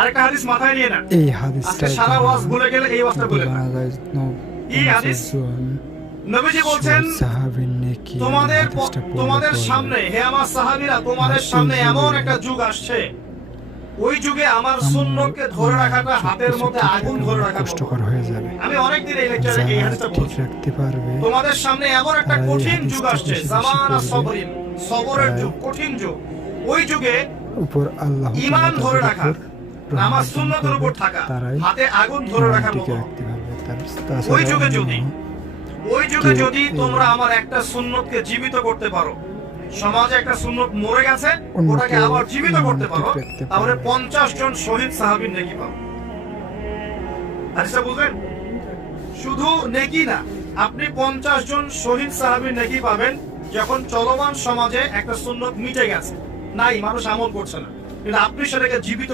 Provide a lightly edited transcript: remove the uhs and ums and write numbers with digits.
আরেকটা হাদিস মাথায় নিয়ে না, এই হাদিসটা সারা ওয়াজ ভুলে গেলে এই ওয়াজটা বলে না। এই হাদিস নবীজি বলছেন, সাহাবীর নেকি তোমাদের সামনে, হে আমার সাহাবীরা, তোমাদের সামনে এমন একটা যুগ আসছে, ওই যুগে আমার সুন্নতকে ধরে রাখাটা হাতের মধ্যে আগুন ধরে রাখা কষ্টকর হয়ে যাবে। আমি অনেকদিন এই লেকচারে এই হাদিসটা ঠিক বলছি। রাখতে পারবে তোমাদের সামনে এমন একটা তারা এই কঠিন যুগ হাদিসটা আসছে, বেশি বেশি জামানা পড়বে। সবরিন, সবরের যুগ, কঠিন যুগ। ওই যুগে উপর আল্লাহ ঈমান তাআলা ধরে তাদের রাখা, উপর নামাজ রহমত সুন্নতের উপর করবে, থাকা, তারাই হাতে আগুন ধরে রাখার টিকে মতো। রাখতে পারবে। ওই যুগে যদি কেউ তোমরা আমার একটা সুন্নতকে জীবিত করতে পারো, সমাজে একটা সুন্নত মরে গেছে, অন্য ওটাকে কেউ আবার জীবিত করতে পারো, ঠিক রাখতে তাহলে পারবে। 50 জন শহীদ সাহাবীর নেকি পাও। হাদিসটা বুঝলেন? শুধু নেকি না, আপনি 50 জন শহীদ সাহাবীর নেকি পাবেন, যখন চলমান সমাজে একটা সুন্নত মিটে গেছে, নাই, মানুষ আমল করছে না, কিন্তু আপনি সেটাকে জীবিত